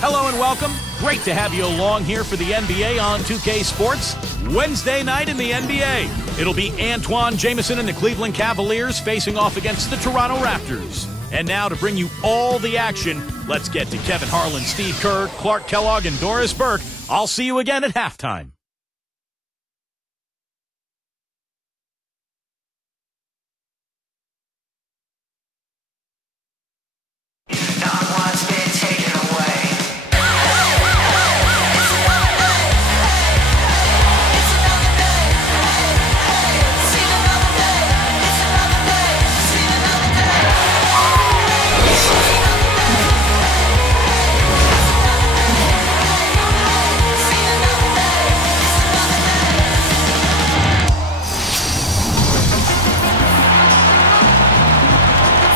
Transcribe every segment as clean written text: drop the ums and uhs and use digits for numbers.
Hello and welcome. Great to have you along here for the NBA on 2K Sports. Wednesday night in the NBA. It'll be Antoine Jamison and the Cleveland Cavaliers facing off against the Toronto Raptors. And now to bring you all the action, let's get to Kevin Harlan, Steve Kerr, Clark Kellogg, and Doris Burke. I'll see you again at halftime.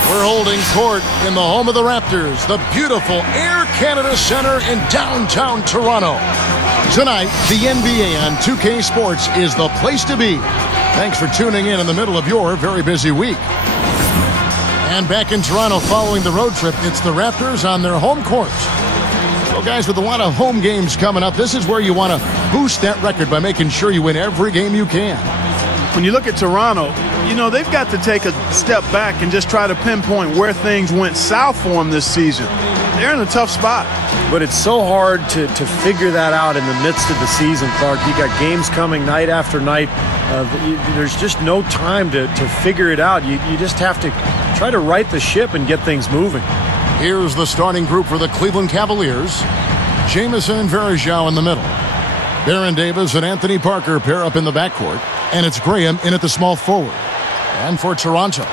We're holding court in the home of the Raptors, the beautiful Air Canada Center in downtown Toronto. Tonight, the NBA on 2K Sports is the place to be. Thanks for tuning in the middle of your very busy week. And back in Toronto following the road trip, it's the Raptors on their home court. So guys, with a lot of home games coming up, this is where you want to boost that record by making sure you win every game you can. When you look at Toronto, you know, they've got to take a step back and just try to pinpoint where things went south for them this season. They're in a tough spot. But it's so hard to figure that out in the midst of the season, Clark. You got games coming night after night. There's just no time to figure it out. You just have to try to right the ship and get things moving. Here's the starting group for the Cleveland Cavaliers. Jamison and Varejao in the middle. Baron Davis and Anthony Parker pair up in the backcourt. And it's Graham in at the small forward. And for Toronto,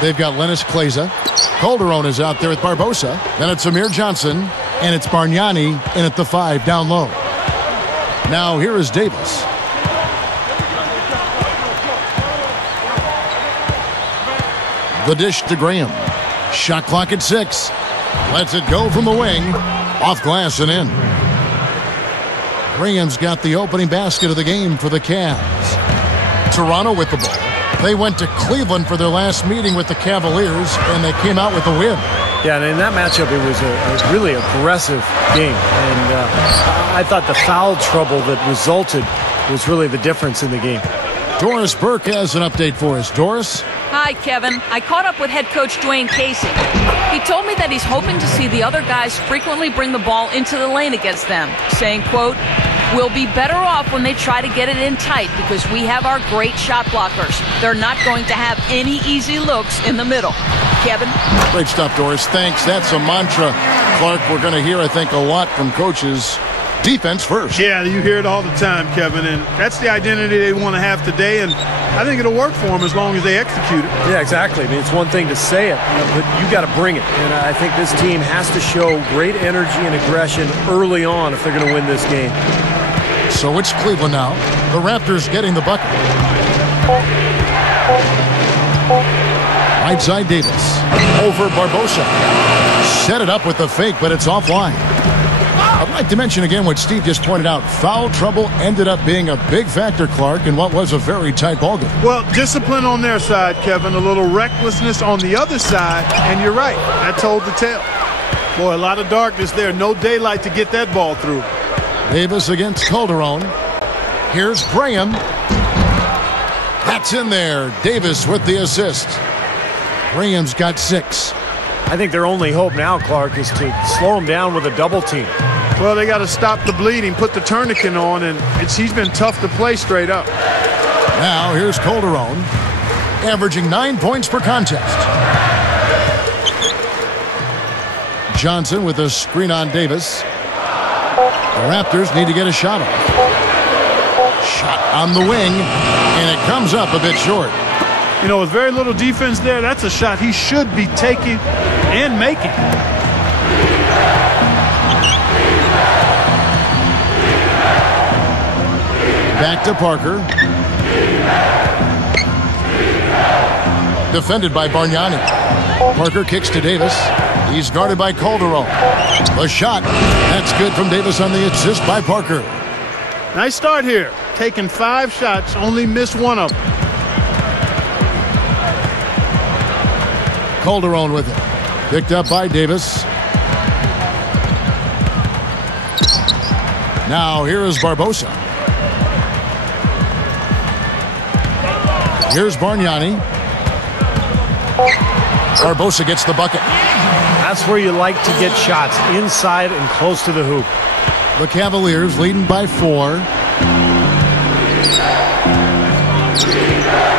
they've got Lennis Kleza. Calderon is out there with Barbosa. Then it's Amir Johnson. And it's Bargnani in at the 5 down low. Now here is Davis. The dish to Graham. Shot clock at 6. Lets it go from the wing. Off glass and in. Graham's got the opening basket of the game for the Cavs. Toronto with the ball. They went to Cleveland for their last meeting with the Cavaliers, and they came out with a win. Yeah, and in that matchup, it was a really aggressive game. And I thought the foul trouble that resulted was really the difference in the game. Doris Burke has an update for us. Doris? Hi, Kevin. I caught up with head coach Dwayne Casey. He told me that he's hoping to see the other guys frequently bring the ball into the lane against them, saying, quote, "We'll be better off when they try to get it in tight because we have our great shot blockers. They're not going to have any easy looks in the middle." Kevin? Great stuff, Doris. Thanks. That's a mantra, Clark, we're going to hear, I think, a lot from coaches. Defense first. Yeah, you hear it all the time, Kevin, and that's the identity they want to have today, and I think it'll work for them as long as they execute it. Yeah, exactly. I mean, it's one thing to say it, but you got to bring it. And I think this team has to show great energy and aggression early on if they're going to win this game. So it's Cleveland now. The Raptors getting the bucket. Right side Davis. Over Barbosa. Set it up with the fake, but it's offline. I'd like to mention again what Steve just pointed out. Foul trouble ended up being a big factor, Clark, in what was a very tight ballgame. Well, discipline on their side, Kevin. A little recklessness on the other side, and you're right. That told the tale. Boy, a lot of darkness there. No daylight to get that ball through. Davis against Calderon. Here's Graham. That's in there. Davis with the assist. Graham's got 6. I think their only hope now, Clark, is to slow him down with a double team. Well, they got to stop the bleeding, put the tourniquet on, and he's been tough to play straight up. Now here's Calderon, averaging 9 points per contest. Johnson with a screen on Davis. The Raptors need to get a shot off. Shot on the wing, and it comes up a bit short. You know, with very little defense there, that's a shot he should be taking and making. Back to Parker. Defended by Bargnani. Parker kicks to Davis. He's guarded by Calderon. The shot. That's good from Davis on the assist by Parker. Nice start here. Taking 5 shots, only missed 1 of them. Calderon with it. Picked up by Davis. Now here is Barbosa. Here's Bargnani. Barbosa gets the bucket. That's where you like to get shots, inside and close to the hoop. The Cavaliers leading by 4.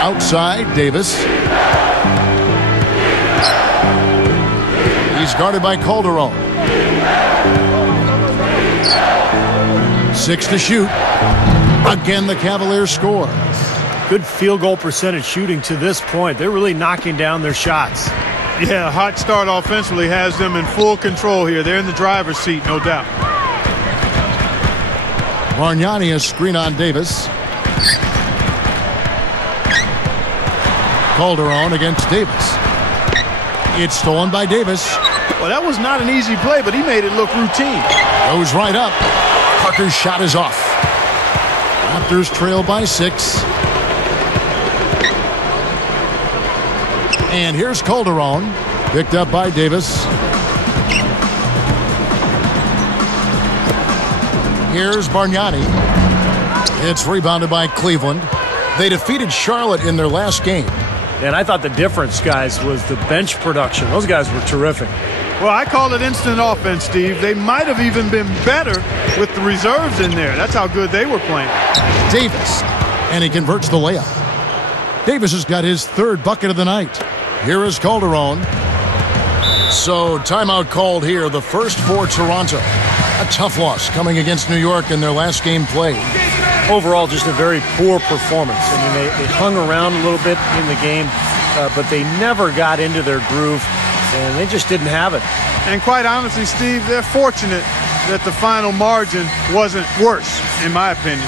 Outside, Davis. He's guarded by Calderon. 6 to shoot. Again, the Cavaliers score. Good field goal percentage shooting to this point. They're really knocking down their shots. Yeah, a hot start offensively has them in full control here. They're in the driver's seat, no doubt. Bargnani a screen on Davis. Calderon against Davis. It's stolen by Davis. Well, that was not an easy play, but he made it look routine. Goes right up. Parker's shot is off. Raptors trail by 6. And here's Calderon. Picked up by Davis. Here's Bargnani. It's rebounded by Cleveland. They defeated Charlotte in their last game. And I thought the difference, guys, was the bench production. Those guys were terrific. Well, I call it instant offense, Steve. They might have even been better with the reserves in there. That's how good they were playing. Davis. And he converts the layup. Davis has got his 3rd bucket of the night. Here is Calderon. So timeout called here, the first for Toronto. A tough loss coming against New York in their last game played. Overall, just a very poor performance. I mean, they hung around a little bit in the game, but they never got into their groove, and they just didn't have it. And quite honestly, Steve, they're fortunate that the final margin wasn't worse, in my opinion.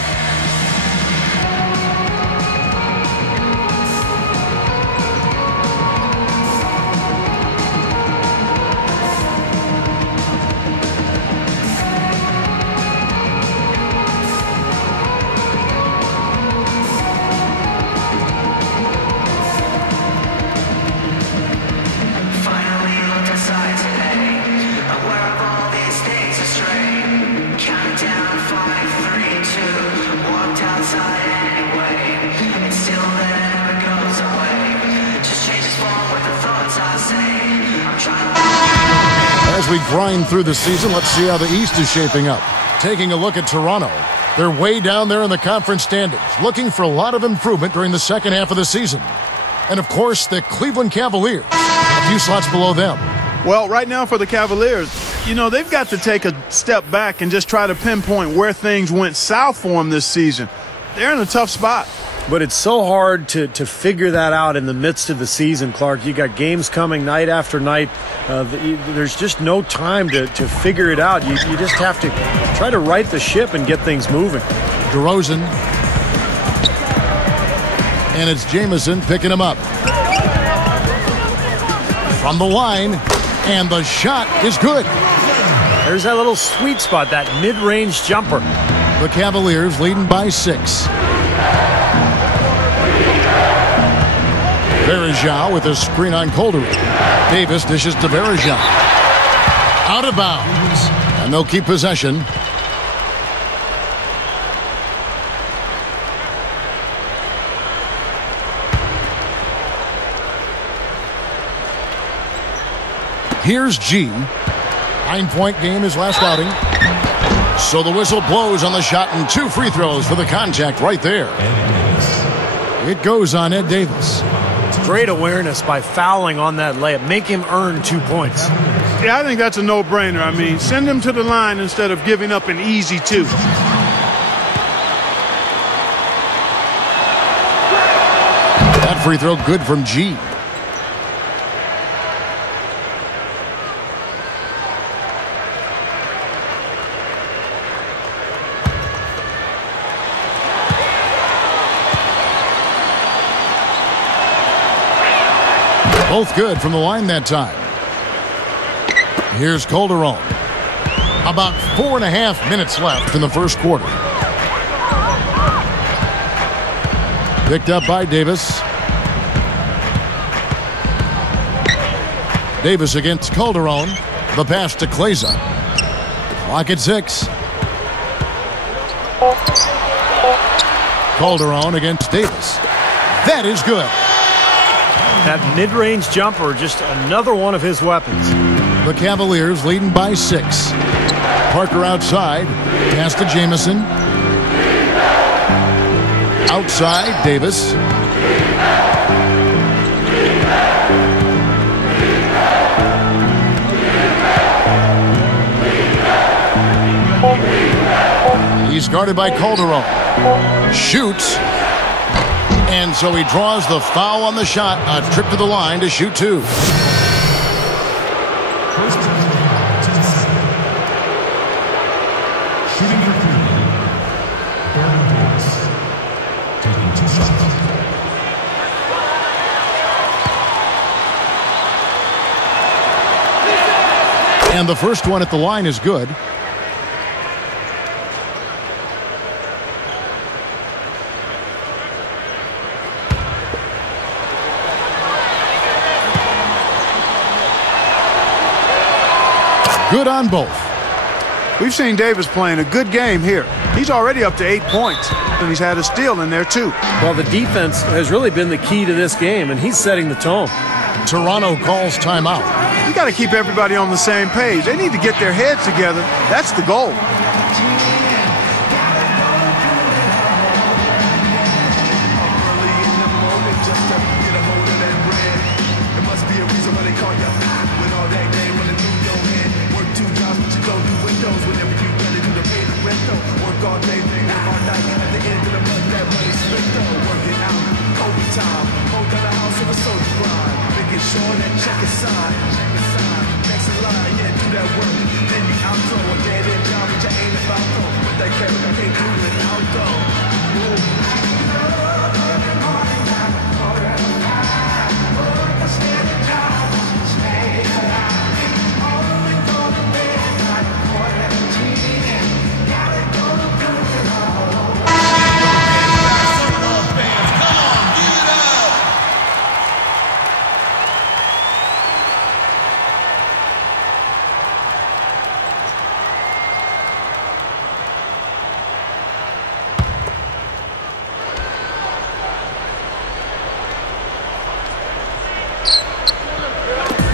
As we grind through the season, let's see how the East is shaping up. Taking a look at Toronto. They're way down there in the conference standings, looking for a lot of improvement during the second half of the season. And, of course, the Cleveland Cavaliers, a few slots below them. Well, right now for the Cavaliers, you know, they've got to take a step back and just try to pinpoint where things went south for them this season. They're in a tough spot. But it's so hard to figure that out in the midst of the season, Clark. You got games coming night after night. There's just no time to figure it out. You just have to try to right the ship and get things moving. DeRozan. And it's Jamison picking him up. From the line. And the shot is good. There's that little sweet spot, that mid-range jumper. The Cavaliers leading by 6. Verajao with a screen on Calderon. Davis dishes to Verajao. Out of bounds. And they'll keep possession. Here's G. 9-point game his last outing. So the whistle blows on the shot and 2 free throws for the contact right there. It goes on Ed Davis. Great awareness by fouling on that layup. Make him earn 2 points. Yeah, I think that's a no-brainer. I mean, send him to the line instead of giving up an easy 2. That free throw good from G. Both good from the line that time. Here's Calderon. About 4.5 minutes left in the first quarter. Picked up by Davis. Davis against Calderon. The pass to Kleza. Clock at 6. Calderon against Davis. That is good. That mid-range jumper, just another one of his weapons. The Cavaliers leading by 6. Parker outside. Pass to Jamison. Outside, Davis. He's guarded by Calderon. Shoots. And so he draws the foul on the shot. A trip to the line to shoot 2. And the first one at the line is good. Good on both. We've seen Davis playing a good game here. He's already up to 8 points, and he's had a steal in there too. Well, the defense has really been the key to this game, and he's setting the tone. Toronto calls timeout. You got to keep everybody on the same page. They need to get their heads together. That's the goal.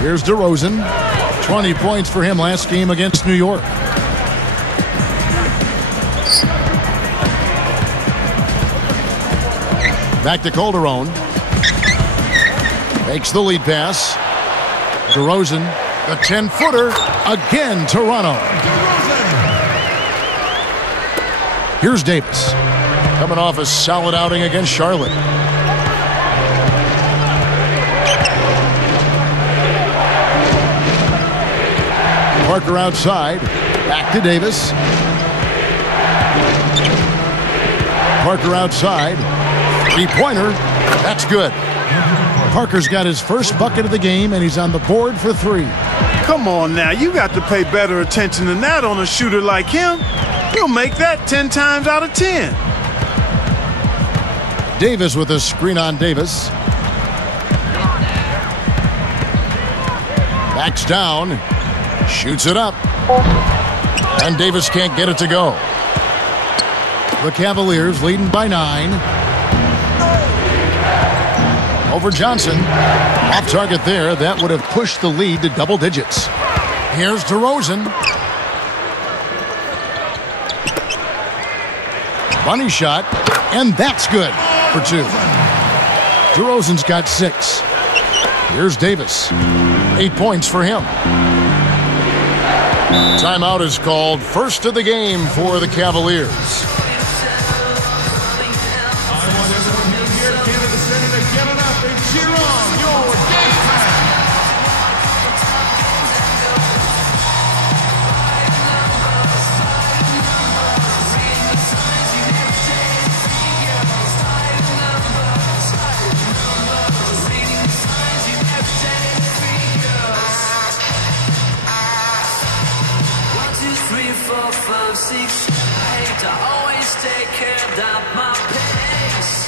Here's DeRozan. 20 points for him last game against New York. Back to Calderon. Makes the lead pass. DeRozan, the 10-footer. Again, Toronto. Here's Davis. Coming off a solid outing against Charlotte. Parker outside. Back to Davis. Parker outside. Three-pointer. That's good. Parker's got his first bucket of the game, and he's on the board for 3. Come on now. You got to pay better attention than that on a shooter like him. He'll make that 10 times out of 10. Davis with a screen on Davis. Backs down. Shoots it up. And Davis can't get it to go. The Cavaliers leading by 9. Over Johnson. Off target there. That would have pushed the lead to double digits. Here's DeRozan. Bunny shot. And that's good for 2. DeRozan's got 6. Here's Davis. 8 points for him. Timeout is called. First of the game for the Cavaliers. I want everyone here at Canada Center to get it up and cheer on your game plan. I always take care of my pace.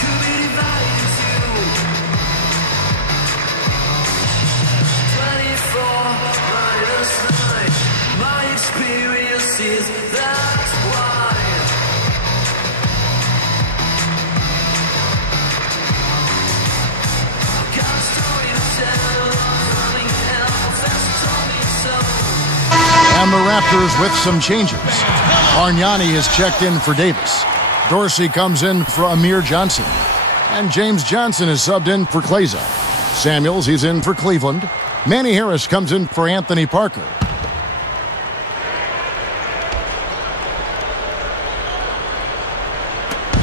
Could be divided into 24 minus 9. My experience is that's why. And the Raptors with some changes. Bargnani is checked in for Davis. Dorsey comes in for Amir Johnson. And James Johnson is subbed in for Kleza. Samuels, he's in for Cleveland. Manny Harris comes in for Anthony Parker.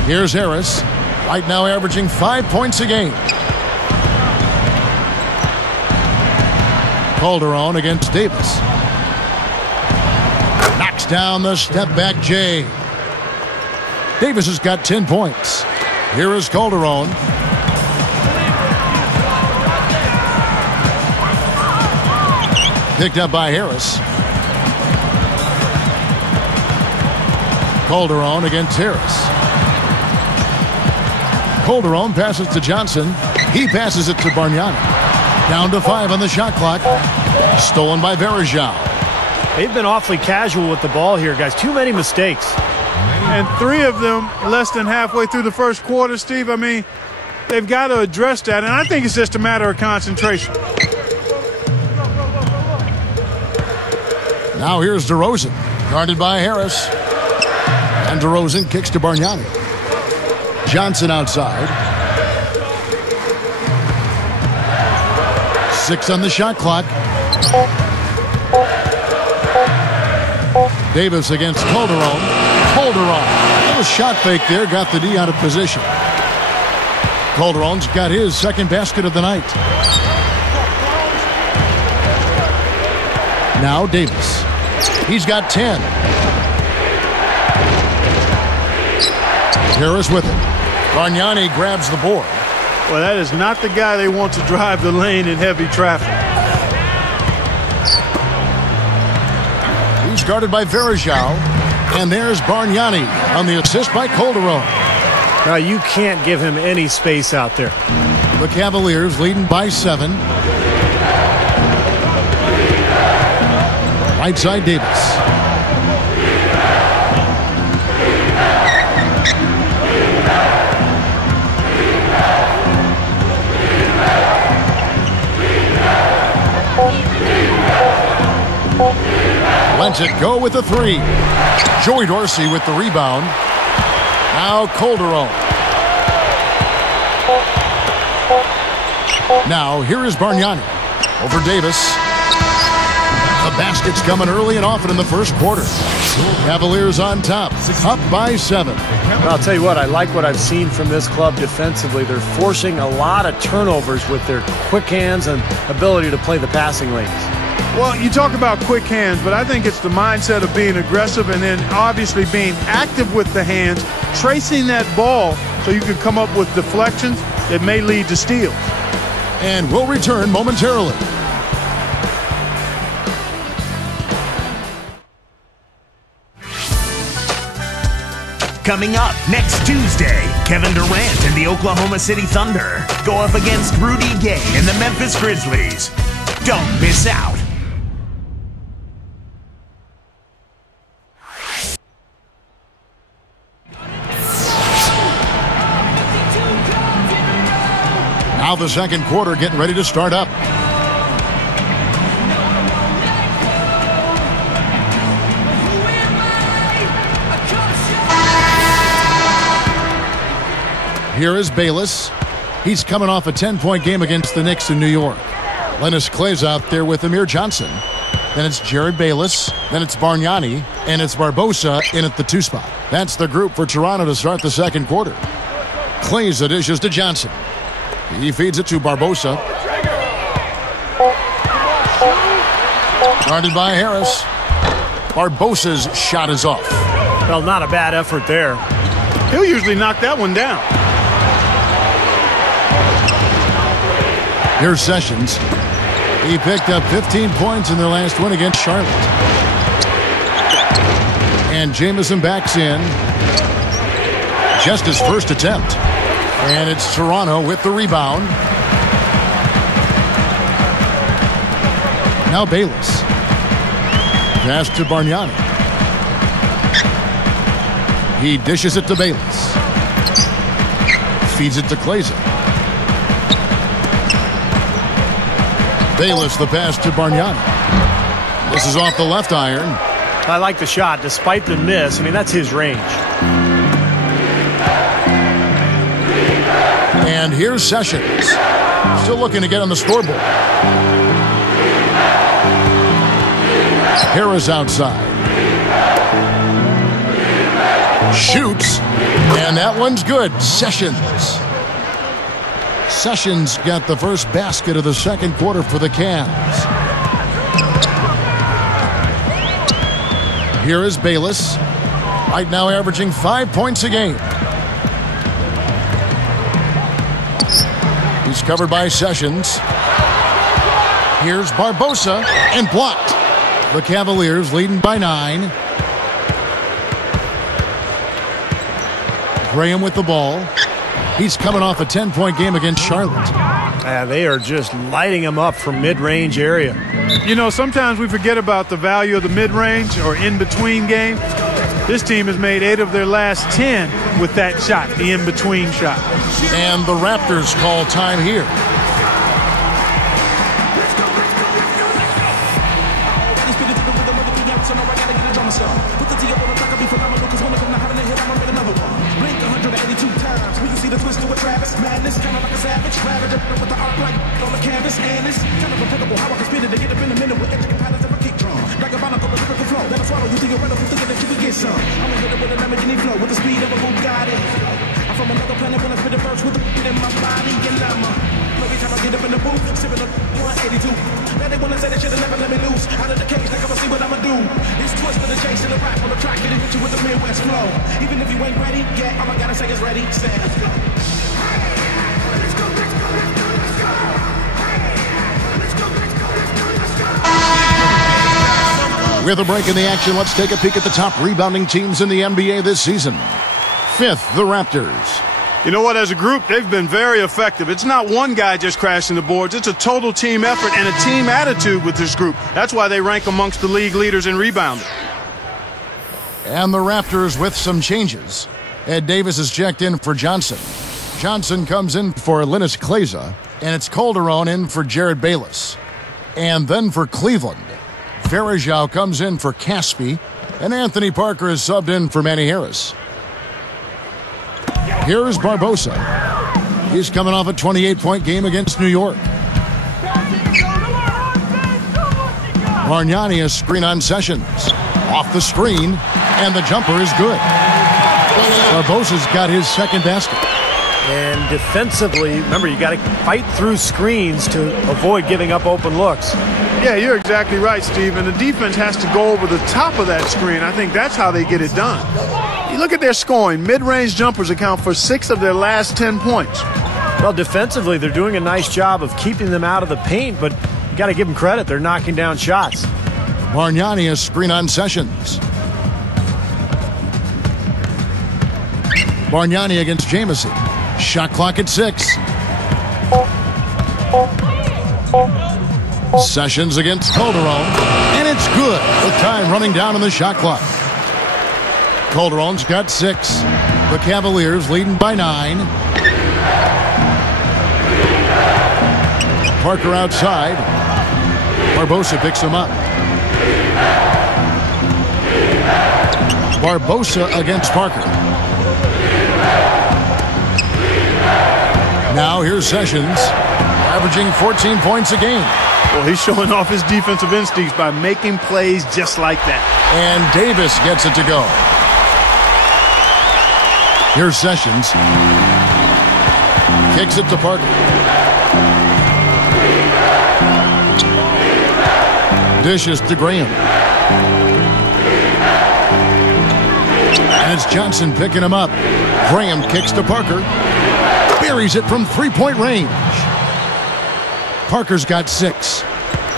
Here's Harris, right now averaging 5 points a game. Calderon against Davis. Knocks down the step-back J. Davis has got 10 points. Here is Calderon. Picked up by Harris. Calderon against Harris. Calderon passes to Johnson. He passes it to Bargnani. Down to 5 on the shot clock. Stolen by Varejao. They've been awfully casual with the ball here, guys. Too many mistakes. And 3 of them less than halfway through the first quarter, Steve. I mean, they've got to address that, and I think it's just a matter of concentration. Now here's DeRozan, guarded by Harris. And DeRozan kicks to Bargnani. Johnson outside. 6 on the shot clock. Davis against Calderon. Calderon. A little shot fake there, got the D out of position. Calderon's got his second basket of the night. Now Davis. He's got 10. Harris with it. Bargnani grabs the board. Well, that is not the guy they want to drive the lane in heavy traffic. He's guarded by Varejao. And there's Bargnani on the assist by Calderon. Now, you can't give him any space out there. The Cavaliers leading by 7. Right side Davis. Lets it go with the 3. Joey Dorsey with the rebound. Now Calderon. Now here is Bargnani over Davis. The basket's coming early and often in the first quarter. Cavaliers on top, up by 7. I'll tell you what, I like what I've seen from this club defensively. They're forcing a lot of turnovers with their quick hands and ability to play the passing lanes. Well, you talk about quick hands, but I think it's the mindset of being aggressive and then obviously being active with the hands, tracing that ball so you can come up with deflections that may lead to steals. And we'll return momentarily. Coming up next Tuesday, Kevin Durant and the Oklahoma City Thunder go up against Rudy Gay and the Memphis Grizzlies. Don't miss out. Now the second quarter getting ready to start up. Here is Bayless. He's coming off a 10-point game against the Knicks in New York. Lennis Clay's out there with Amir Johnson. Then it's Jared Bayless. Then it's Bargnani. And it's Barbosa in at the 2 spot. That's the group for Toronto to start the second quarter. Clay's the dishes to Johnson. He feeds it to Barbosa. Guarded by Harris. Barbosa's shot is off. Well, not a bad effort there. He'll usually knock that one down. Here's Sessions. He picked up 15 points in their last win against Charlotte. And Jamison backs in. Just his first attempt. And it's Toronto with the rebound. Now Bayless. Pass to Bargnani. He dishes it to Bayless. Feeds it to Kleza. Bayless the pass to Bargnani. This is off the left iron. I like the shot despite the miss. I mean, that's his range. And here's Sessions. Still looking to get on the scoreboard. Harris outside. Shoots. And that one's good. Sessions. Sessions got the first basket of the second quarter for the Cavs. Here is Bayless. Right now averaging 5 points a game. He's covered by Sessions. Here's Barbosa and blocked. The Cavaliers leading by 9. Graham with the ball. He's coming off a 10-point game against Charlotte. They are just lighting him up from mid-range area. You know, sometimes we forget about the value of the mid-range or in-between game. This team has made 8 of their last 10 with that shot, the in-between shot. And the Raptors call time here. With a break in the action, let's take a peek at the top rebounding teams in the NBA this season. 5th, the Raptors. You know what? As a group, they've been very effective. It's not one guy just crashing the boards. It's a total team effort and a team attitude with this group. That's why they rank amongst the league leaders in rebounding. And the Raptors with some changes. Ed Davis is checked in for Johnson. Johnson comes in for Linus Kleza, and it's Calderon in for Jared Bayless. And then for Cleveland, Varejao comes in for Caspi, and Anthony Parker is subbed in for Manny Harris. Here's Barbosa. He's coming off a 28-point game against New York. Bargnani, a screen on Sessions. Off the screen, and the jumper is good. Barbosa's got his second basket. And defensively, remember, you got to fight through screens to avoid giving up open looks. Yeah, you're exactly right, Steve. And the defense has to go over the top of that screen. I think that's how they get it done. You look at their scoring. Mid-range jumpers account for 6 of their last 10 points. Well, defensively, they're doing a nice job of keeping them out of the paint, but you got to give them credit. They're knocking down shots. Bargnani, a screen on Sessions. Bargnani against Jamison. Shot clock at 6. Sessions against Calderon, and it's good with time running down on the shot clock. Calderon's got 6. The Cavaliers leading by 9. Parker outside. Barbosa picks him up. Barbosa against Parker. Now here's Sessions, averaging 14 points a game. Well, he's showing off his defensive instincts by making plays just like that. And Davis gets it to go. Here's Sessions. Kicks it to Parker. Dishes to Graham. And it's Johnson picking him up. Graham kicks to Parker. Buries it from 3-point range. Parker's got 6.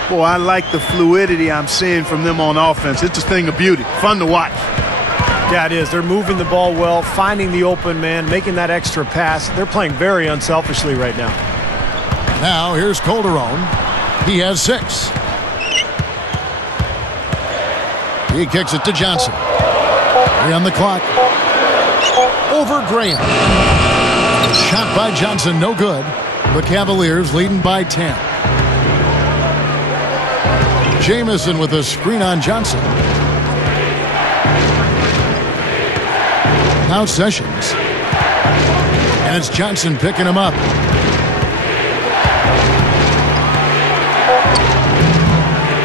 Boy, I like the fluidity I'm seeing from them on offense. It's a thing of beauty. Fun to watch. Yeah, it is. They're moving the ball well, finding the open man, making that extra pass. They're playing very unselfishly right now. Now here's Calderon. He has 6. He kicks it to Johnson. 3 on the clock. Over Graham. Shot by Johnson, no good. The Cavaliers leading by 10. Jamison with a screen on Johnson. Now Sessions. And it's Johnson picking him up.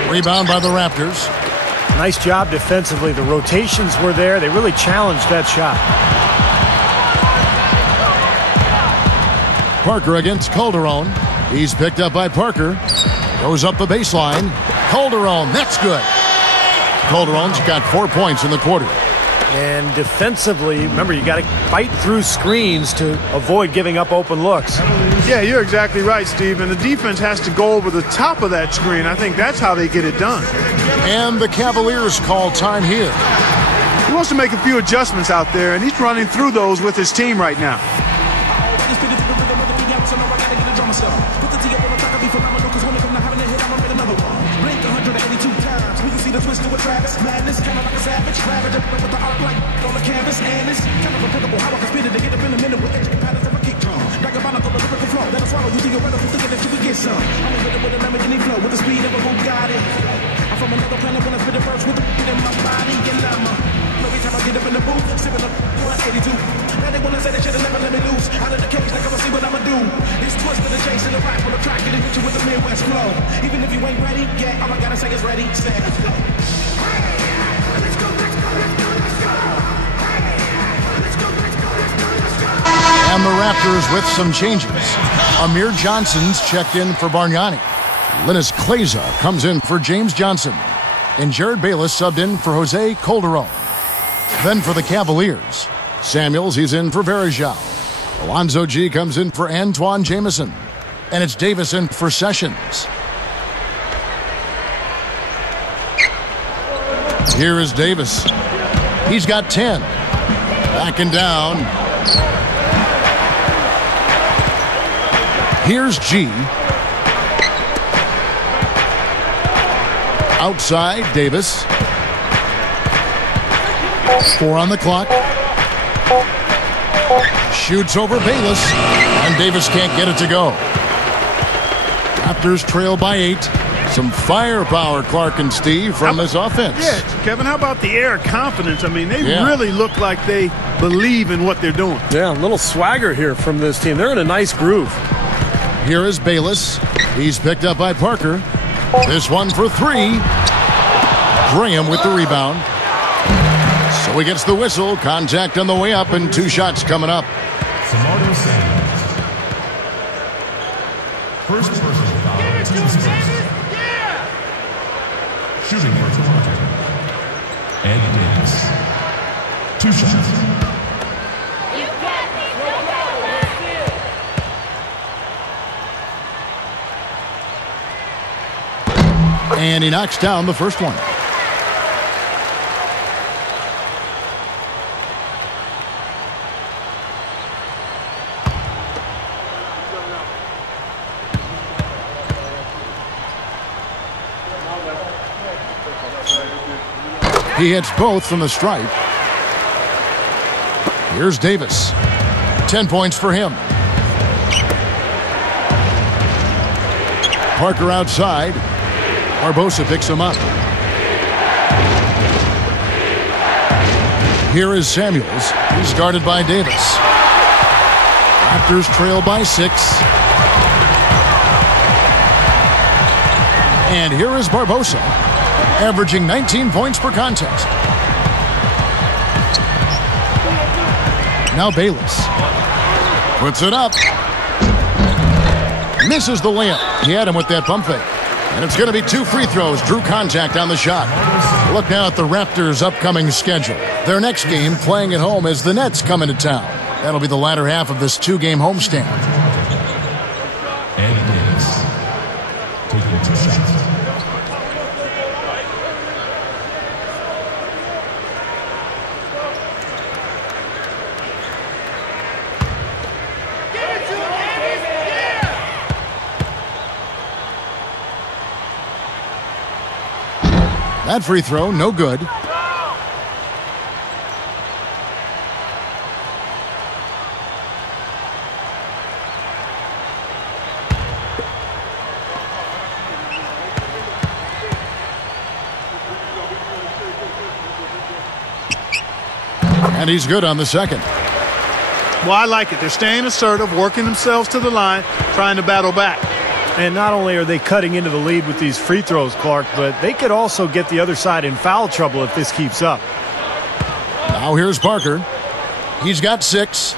Rebound by the Raptors. Nice job defensively. The rotations were there. They really challenged that shot. Parker against Calderon. He's picked up by Parker. Goes up the baseline. Calderon, that's good. Calderon's got 4 points in the quarter. And defensively, remember, you got to fight through screens to avoid giving up open looks. Yeah, you're exactly right, Steve. And the defense has to go over the top of that screen. I think that's how they get it done. And the Cavaliers call time here. He wants to make a few adjustments out there, and he's running through those with his team right now. Madness, kind of like a savage, ravage with the art light on the canvas, and it's kind of applicable how I can spit it to get up in a minute with intricate patterns of a kick drum. Diabolical, the lyrical flow, that'll swallow you to your relatives thinking that you could get some. I'm a with a Lamborghini flow, with the speed of a Bugatti. I'm from another planet when I spit it first with the beat in my body, and I'm every time I get up in the booth, sipping up 182. Now they wanna say they should've never let me loose. Out of the cage, like I'ma see what I'ma do. It's twisted and chasing the rap when I'm trying to get you with the Midwest flow. Even if you ain't ready, yeah, all I gotta say is ready, set, let's go. And the Raptors with some changes. Amir Johnson's checked in for Bargnani. Linus Kleza comes in for James Johnson. And Jared Bayless subbed in for Jose Calderon. Then for the Cavaliers, Samuels, he's in for Varejao. Alonzo G comes in for Antoine Jamison. And it's Davis in for Sessions. Here is Davis. He's got 10. Backing down. Here's G. Outside, Davis. 4 on the clock. Shoots over Bayless. And Davis can't get it to go. Raptors trail by 8. Some firepower, Clark and Steve, from this offense. Yeah, Kevin, how about the air confidence? I mean, they really look like they believe in what they're doing. Yeah, a little swagger here from this team. They're in a nice groove. Here is Bayless. He's picked up by Parker. This one for 3. Graham with the rebound. So he gets the whistle. Contact on the way up, and 2 shots coming up. Samardo Samuels. First personal foul, team's first. Shooting for Toronto. Ed Davis. 2 shots. And he knocks down the first one. He hits both from the stripe. Here's Davis. 10 points for him. Parker outside. Barbosa picks him up. Here is Samuels. He's guarded by Davis. Raptors trail by 6. And here is Barbosa, averaging 19 points per contest. Now Bayless. Puts it up. Misses the layup. He had him with that pump fake. And it's going to be 2 free throws. Drew contact on the shot. Look now at the Raptors' upcoming schedule. Their next game, playing at home, as the Nets come into town. That'll be the latter half of this 2-game homestand. Ed Davis. Taking 2 shots. That free throw, no good. And he's good on the second. Well, I like it. They're staying assertive, working themselves to the line, trying to battle back. And not only are they cutting into the lead with these free throws, Clark, but they could also get the other side in foul trouble if this keeps up. Now here's Parker. He's got 6.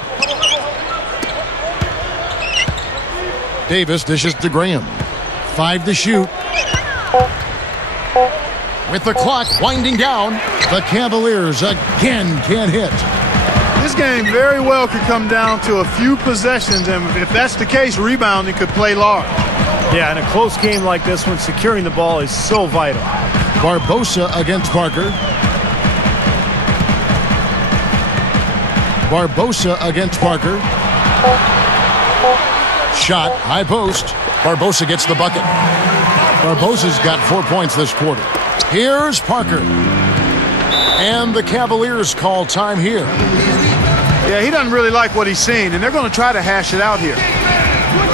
Davis dishes to Graham. 5 to shoot. With the clock winding down, the Cavaliers again can't hit. This game very well could come down to a few possessions, and if that's the case, rebounding could play large. Yeah, in a close game like this one, securing the ball is so vital. Barbosa against Parker. Barbosa against Parker. Shot, high post. Barbosa gets the bucket. Barbosa's got 4 points this quarter. Here's Parker. And the Cavaliers call time here. Yeah, he doesn't really like what he's seen, and they're going to try to hash it out here. Put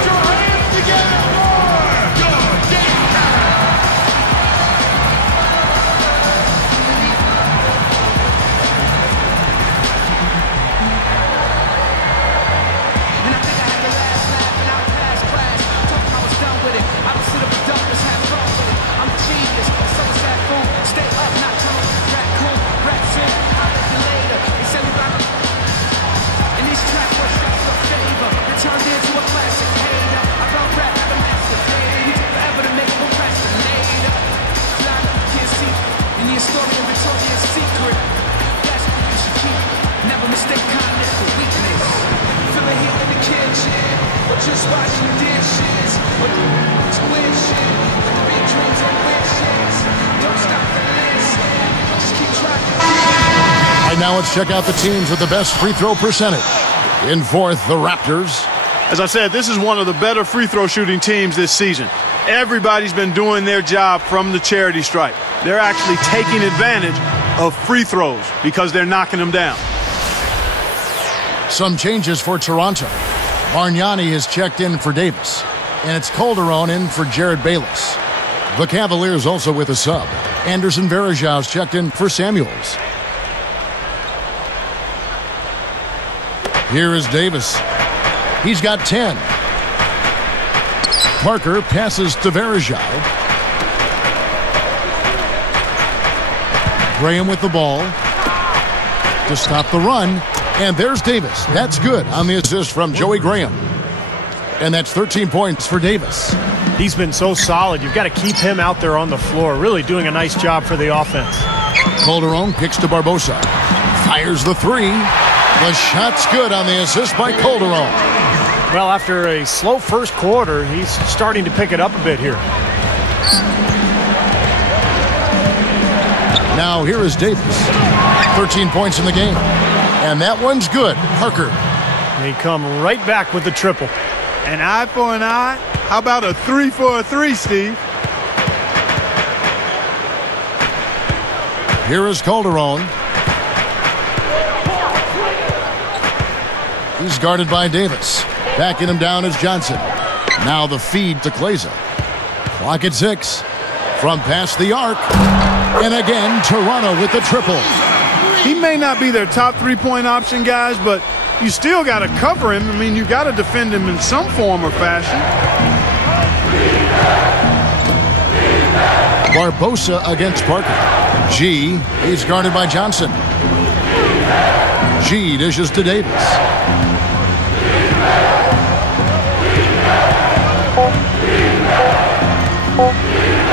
your hands together for your And I think I had the last laugh and I passed class. Told him I was done with it. I don't sit up with dumpers, have fun with it. I'm a genius, so is that fool. Stay up, not tell me. Raccoon, rats in, I'll let you later. They said we got and these track workshops of favor. It turned into a classic hater. I run rap like a master data. You took forever to make a procrastinator. Fly up, can't see. You need a story of Victoria's Secret. That's what you should keep. Never mistake kindness for weakness. Feel the heat in the kitchen, or just washing dishes, or tuition, with the big dreams and wishes. Don't stop to listen, just keep trying. Right now, let's check out the teams with the best free throw percentage. In fourth, the Raptors. As I said, this is one of the better free throw shooting teams this season. Everybody's been doing their job from the charity stripe. They're actually taking advantage of free throws because they're knocking them down. Some changes for Toronto. Bargnani has checked in for Davis, and it's Calderon in for Jared Bayless. The Cavaliers also with a sub. Anderson Varejau's checked in for Samuels. Here is Davis. He's got 10. Parker passes to Varejao. Graham with the ball to stop the run. And there's Davis. That's good on the assist from Joey Graham. And that's 13 points for Davis. He's been so solid. You've got to keep him out there on the floor, really doing a nice job for the offense. Calderon kicks to Barbosa. Fires the 3. The shot's good on the assist by Calderon. Well, after a slow first quarter, he's starting to pick it up a bit here. Now here is Davis. 13 points in the game. And that one's good. Parker. They come right back with the triple. An eye for an eye? How about a 3 for a 3, Steve? Here is Calderon. He's guarded by Davis. Backing him down is Johnson. Now the feed to Kleza. Clock at 6. From past the arc. And again, Toronto with the triple. He may not be their top three-point option, guys, but you still got to cover him. I mean, you got to defend him in some form or fashion. Barbosa against Parker. G is guarded by Johnson. G dishes to Davis.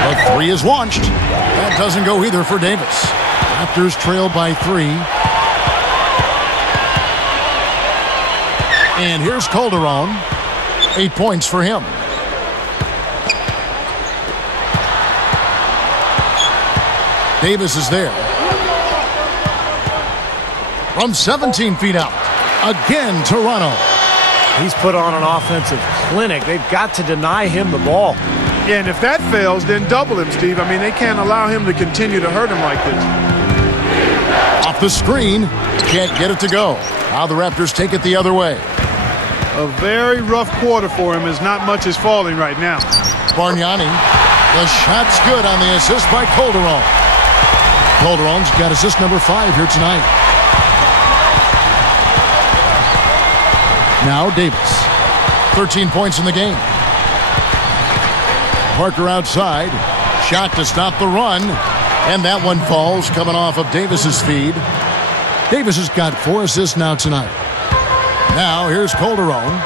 The 3 is launched. That doesn't go either for Davis. Raptors trail by 3. And here's Calderon. 8 points for him. Davis is there. From 17 feet out. Again, Toronto. He's put on an offensive clinic. They've got to deny him the ball. Yeah, and if that fails, then double him, Steve. I mean, they can't allow him to continue to hurt him like this. Off the screen. Can't get it to go. Now the Raptors take it the other way. A very rough quarter for him as not much is falling right now. Bargnani. The shot's good on the assist by Calderon. Calderon's got assist number 5 here tonight. Now Davis. 13 points in the game. Parker outside. Shot to stop the run. And that one falls, coming off of Davis's feed. Davis has got 4 assists now tonight. Now here's Calderon.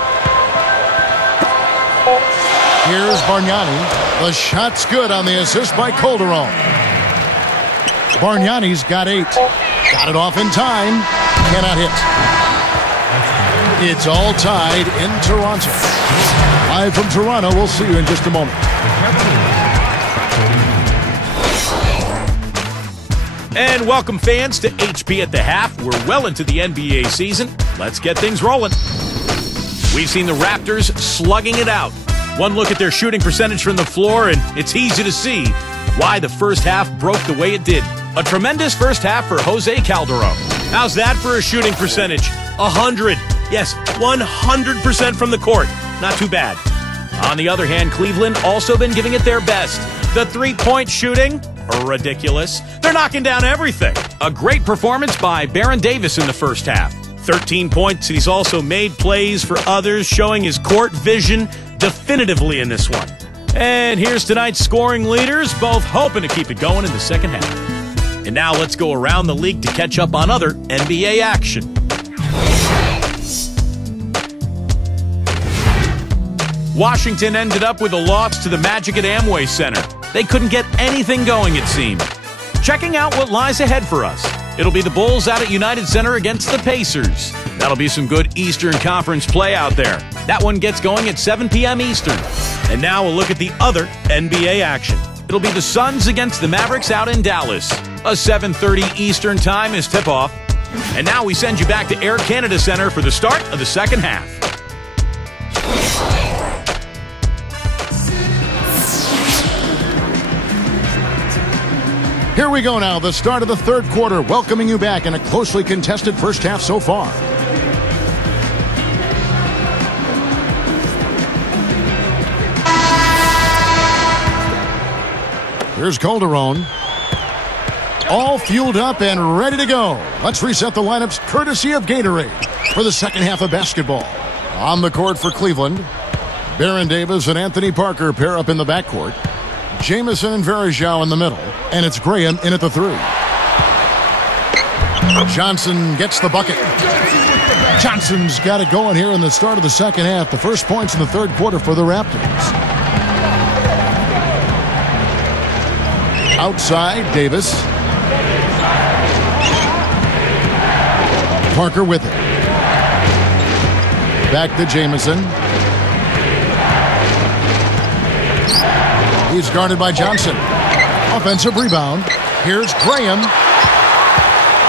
Here's Bargnani. The shot's good on the assist by Calderon. Bargnani's got 8. Got it off in time. Cannot hit. It's all tied in Toronto. Live from Toronto. We'll see you in just a moment. And welcome fans to HP at the Half. We're well into the NBA season. Let's get things rolling. We've seen the Raptors slugging it out. One look at their shooting percentage from the floor, and it's easy to see why the first half broke the way it did. A tremendous first half for Jose Calderon. How's that for a shooting percentage? 100. Yes, 100% from the court. Not too bad. On the other hand, Cleveland also been giving it their best. The three-point shooting? Ridiculous. They're knocking down everything. A great performance by Baron Davis in the first half. 13 points, and he's also made plays for others, showing his court vision definitively in this one. And here's tonight's scoring leaders, both hoping to keep it going in the second half. And now let's go around the league to catch up on other NBA action. Washington ended up with a loss to the Magic at Amway Center. They couldn't get anything going, it seemed. Checking out what lies ahead for us. It'll be the Bulls out at United Center against the Pacers. That'll be some good Eastern Conference play out there. That one gets going at 7 p.m. Eastern. And now we'll look at the other NBA action. It'll be the Suns against the Mavericks out in Dallas. A 7:30 Eastern time is tip-off. And now we send you back to Air Canada Center for the start of the second half. Here we go now, the start of the third quarter, welcoming you back in a closely contested first half so far. Here's Calderon. All fueled up and ready to go. Let's reset the lineups courtesy of Gatorade for the second half of basketball. On the court for Cleveland, Baron Davis and Anthony Parker pair up in the backcourt. Jamison and Varejao in the middle, and it's Graham in at the 3. Johnson gets the bucket. Johnson's got it going here in the start of the second half. The first points in the third quarter for the Raptors. Outside, Davis. Parker with it. Back to Jamison. He's guarded by Johnson. Offensive rebound. Here's Graham.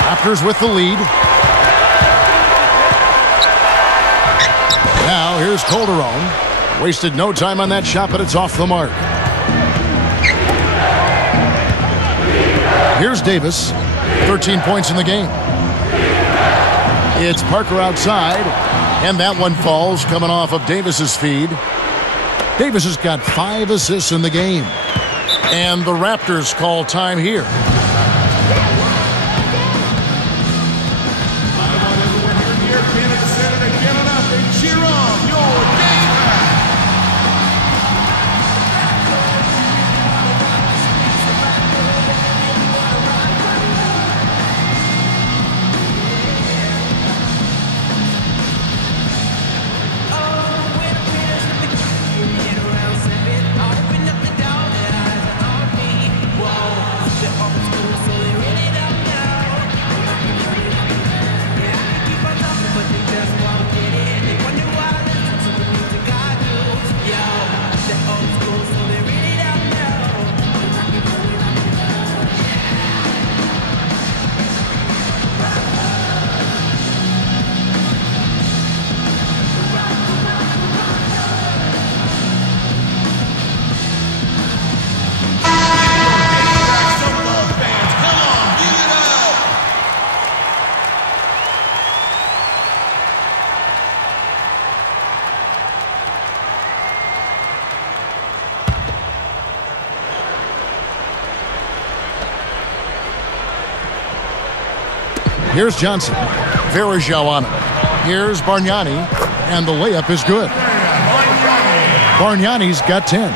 Raptors with the lead. Now here's Calderon. Wasted no time on that shot, but it's off the mark. Here's Davis. 13 points in the game. It's Parker outside, and that one falls, coming off of Davis's feed. Davis has got 5 assists in the game. And the Raptors call time here. Here's Johnson. Varejao on him. Here's Bargnani. and the layup is good. Bargnani's got 10.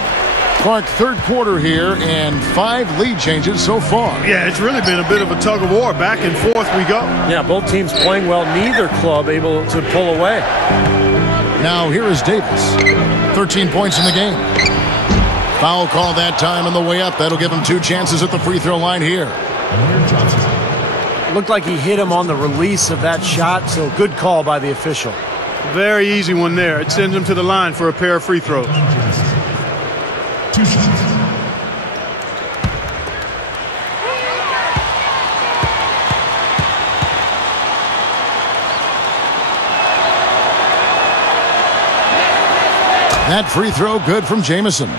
Clark, third quarter here, and 5 lead changes so far. Yeah, it's really been a bit of a tug of war. Back and forth we go. Yeah, both teams playing well. Neither club able to pull away. Now here is Davis. 13 points in the game. Foul call that time on the way up. That'll give him 2 chances at the free throw line here. Looked like he hit him on the release of that shot, so good call by the official. Very easy one there. It sends him to the line for a pair of free throws. 2 shots. That free throw good from Jamison.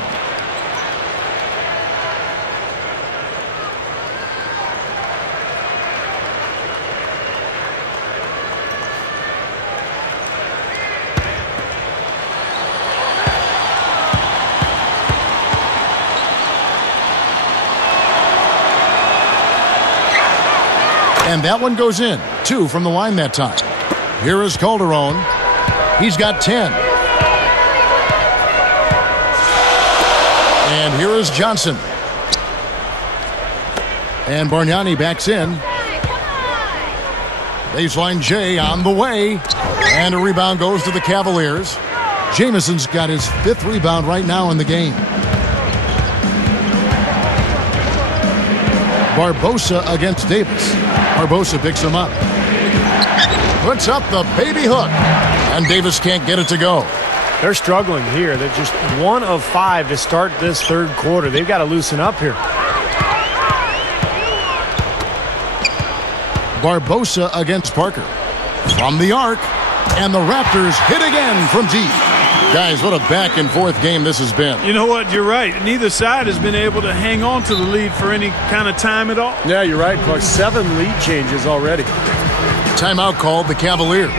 And that one goes in. 2 from the line that time. Here is Calderon. He's got 10. And here is Johnson. And Bargnani backs in. Baseline J on the way. And a rebound goes to the Cavaliers. Jamison's got his 5th rebound right now in the game. Barbosa against Davis. Barbosa picks him up. Puts up the baby hook. And Davis can't get it to go. They're struggling here. They're just 1 of 5 to start this third quarter. They've got to loosen up here. Barbosa against Parker. From the arc. And the Raptors hit again from deep. Guys, what a back-and-forth game this has been. You know what? You're right. Neither side has been able to hang on to the lead for any kind of time at all. Yeah, you're right, Clark. 7 lead changes already. Timeout called the Cavaliers.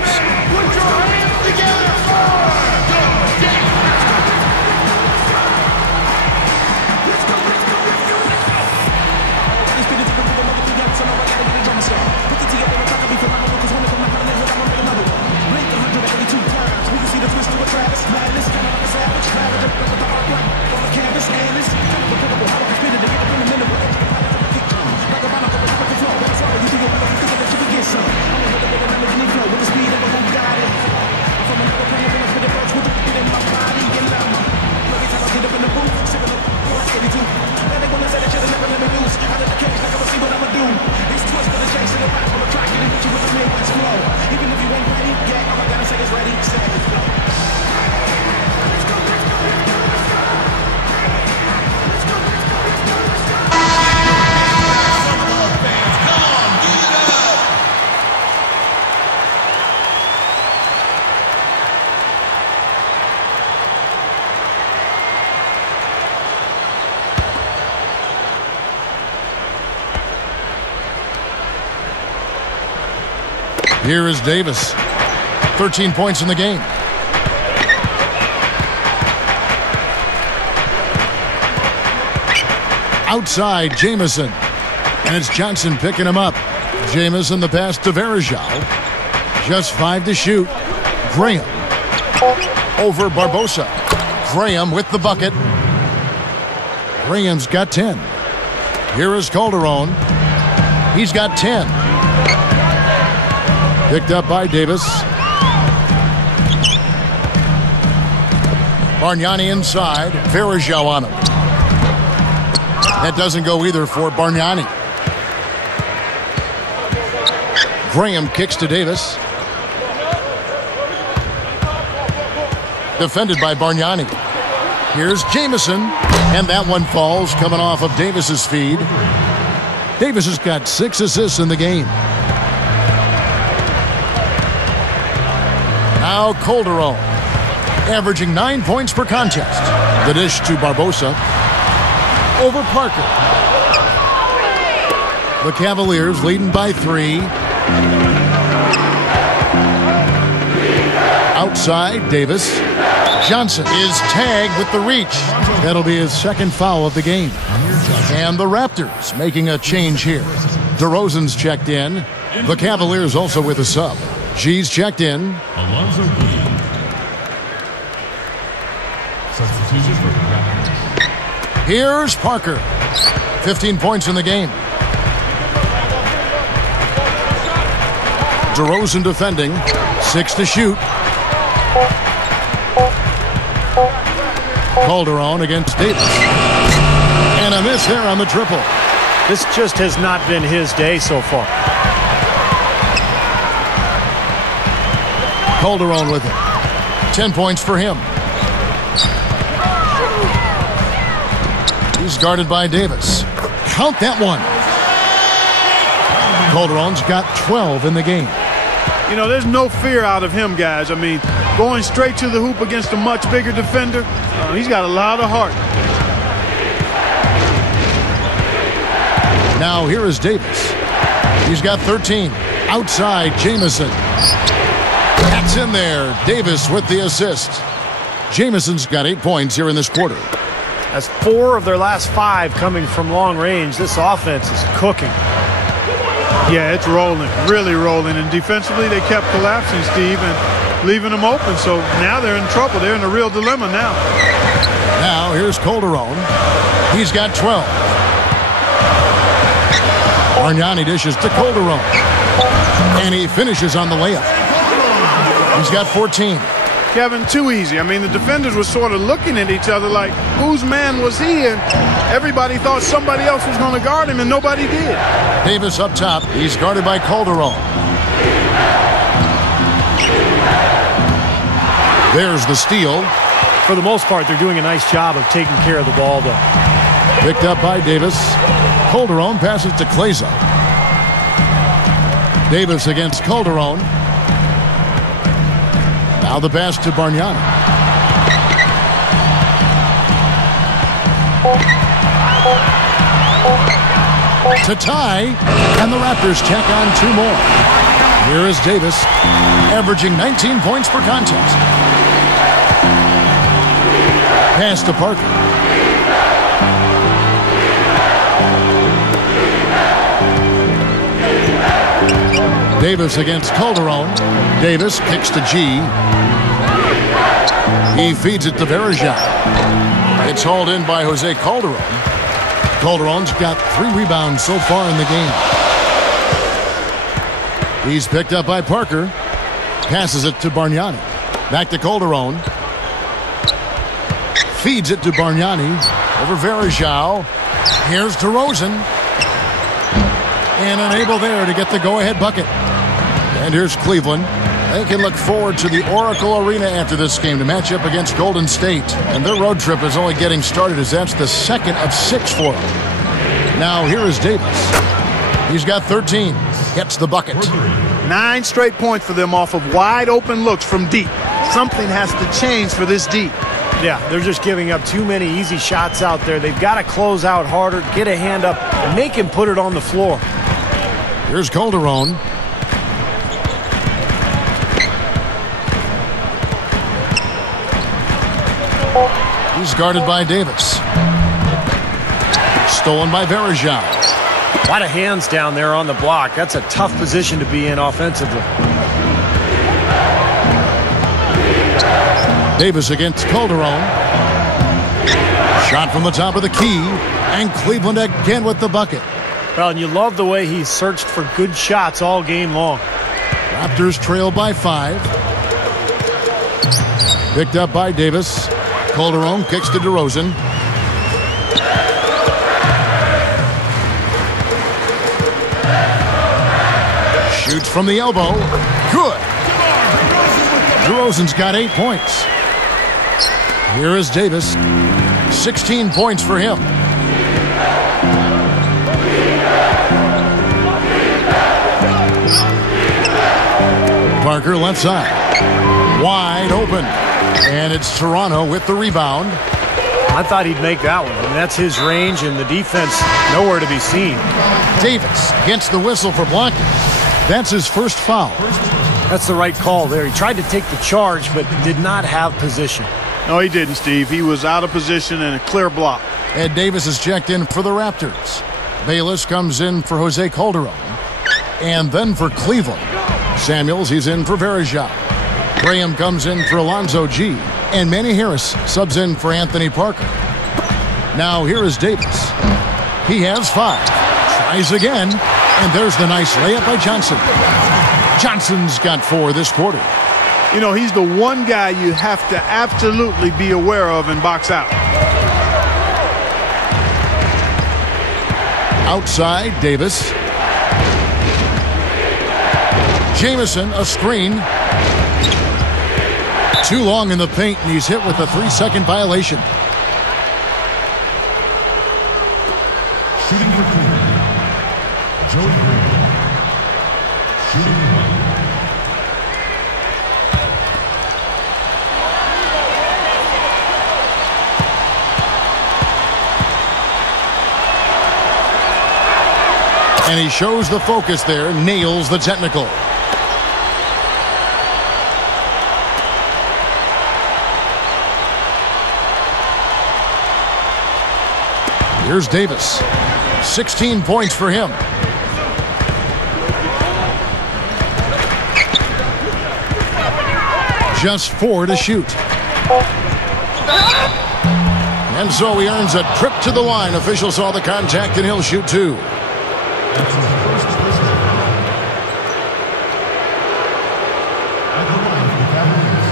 Here is Davis. 13 points in the game. Outside, Jamison. And it's Johnson picking him up. Jamison the pass to Verajao. Just 5 to shoot. Graham. Over Barbosa. Graham with the bucket. Graham's got 10. Here is Calderon. He's got 10. Picked up by Davis. Bargnani inside. Verajao on him. That doesn't go either for Bargnani. Graham kicks to Davis. Defended by Bargnani. Here's Jamison. And that one falls coming off of Davis's feed. Davis has got 6 assists in the game. Now Calderon, averaging 9 points per contest. The dish to Barbosa. Over Parker. The Cavaliers leading by 3. Outside, Davis. Johnson is tagged with the reach. That'll be his 2nd foul of the game. And the Raptors making a change here. DeRozan's checked in. The Cavaliers also with a sub. G's checked in. Here's Parker. 15 points in the game. DeRozan defending. 6 to shoot. Calderon against Davis. And a miss there on the triple. This just has not been his day so far. Calderon with it. 10 points for him. He's guarded by Davis. Count that one. Calderon's got 12 in the game. You know, there's no fear out of him, guys. I mean, going straight to the hoop against a much bigger defender, he's got a lot of heart. Now here is Davis. He's got 13. Outside, Jamison. That's in there. Davis with the assist. Jamison's got 8 points here in this quarter. That's 4 of their last 5 coming from long range. This offense is cooking. Yeah, it's rolling, really rolling. And defensively, they kept collapsing, Steve, and leaving them open. So now they're in trouble. They're in a real dilemma now. Now here's Calderon. He's got 12. Bargnani dishes to Calderon. And he finishes on the layup. He's got 14. Kevin, too easy. I mean, the defenders were sort of looking at each other like, whose man was he? And everybody thought somebody else was going to guard him, and nobody did. Davis up top. He's guarded by Calderon. There's the steal. For the most part, they're doing a nice job of taking care of the ball, though. Picked up by Davis. Calderon passes to Kleza. Davis against Calderon. Now the pass to Bargnani. To tie, and the Raptors tack on 2 more. Here is Davis, averaging 19 points per contest. Pass to Parker. Davis against Calderon. Davis kicks to G. He feeds it to Verejao. It's hauled in by Jose Calderon. Calderon's got 3 rebounds so far in the game. He's picked up by Parker. Passes it to Bargnani. Back to Calderon. Feeds it to Bargnani. Over Verejao. Here's DeRozan. And unable there to get the go-ahead bucket. And here's Cleveland. They can look forward to the Oracle Arena after this game to match up against Golden State. And their road trip is only getting started as that's the second of 6 for them. Now here is Davis. He's got 13. Gets the bucket. 9 straight points for them off of wide open looks from deep. Something has to change for this deep. Yeah, they're just giving up too many easy shots out there. They've got to close out harder, get a hand up, and make him put it on the floor. Here's Calderon. He's guarded by Davis. Stolen by Verejao. A lot of hands down there on the block. That's a tough position to be in offensively. Davis against Calderon. Shot from the top of the key. And Cleveland again with the bucket. Well, and you love the way he searched for good shots all game long. Raptors trail by 5. Picked up by Davis. Calderon kicks to DeRozan. Shoots from the elbow. Good. DeRozan's got 8 points. Here is Davis. 16 points for him. Parker left side. Wide open. And it's Toronto with the rebound. I thought he'd make that one. I mean, that's his range, and the defense nowhere to be seen. Davis gets the whistle for blocking. That's his first foul. That's the right call there. He tried to take the charge, but did not have position. No, he didn't, Steve. He was out of position and a clear block. Ed Davis is checked in for the Raptors. Bayless comes in for Jose Calderon. And then for Cleveland. Samuels, he's in for Verejao. Graham comes in for Alonzo G. And Manny Harris subs in for Anthony Parker. Now here is Davis. He has 5. Tries again. And there's the nice layup by Johnson. Johnson's got 4 this quarter. You know, he's the one guy you have to absolutely be aware of and box out. Outside, Davis. Jamison, a screen. Too long in the paint, and he's hit with a 3-second violation. Shooting for Cleveland, Joey Green. Shooting 1. And he shows the focus there, nails the technical. Here's Davis. 16 points for him. Just 4 to shoot. And so he earns a trip to the line. Official saw the contact and he'll shoot 2. That's his first personal. At the line for the Cavaliers,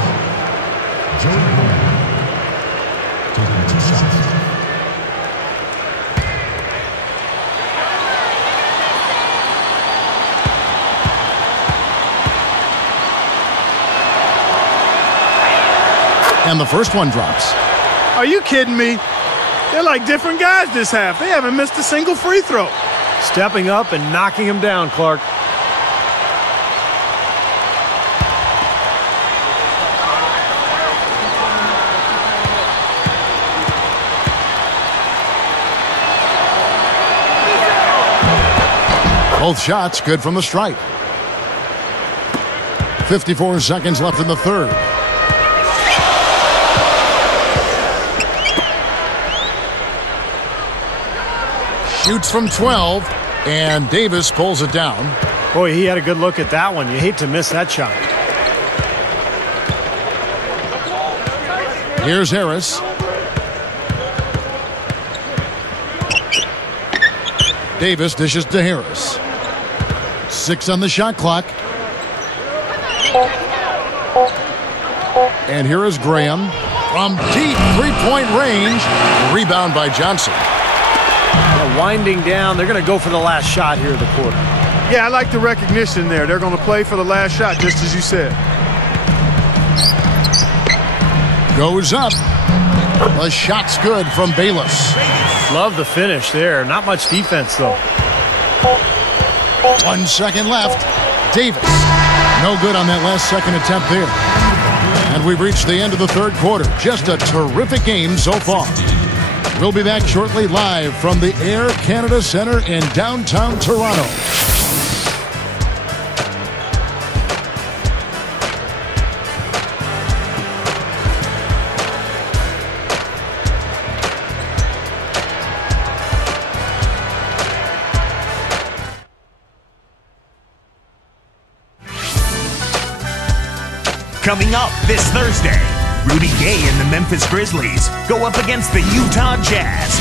Joey Green. Taking 2 shots. And the first one drops. Are you kidding me? They're like different guys this half. They haven't missed a single free throw. Stepping up and knocking him down, Clark. Both shots good from the stripe. 54 seconds left in the third. Shoots from 12, and Davis pulls it down. Boy, he had a good look at that one. You hate to miss that shot. Here's Harris. Davis dishes to Harris. 6 on the shot clock. And here is Graham from deep 3-point range. Rebound by Johnson. Winding down, they're going to go for the last shot here of the quarter. Yeah, I like the recognition there. They're going to play for the last shot, just as you said. Goes up. The shot's good from Bayless. Love the finish there. Not much defense, though. 1 second left. Davis. No good on that last second attempt there. And we've reached the end of the third quarter. Just a terrific game so far. We'll be back shortly live from the Air Canada Centre in downtown Toronto. Coming up this Thursday, Rudy Gay and the Memphis Grizzlies go up against the Utah Jazz.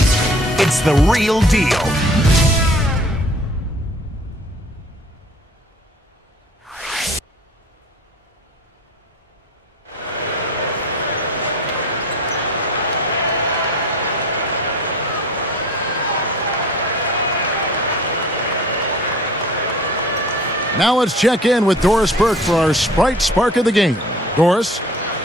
It's the real deal. Now let's check in with Doris Burke for our Sprite Spark of the game. Doris?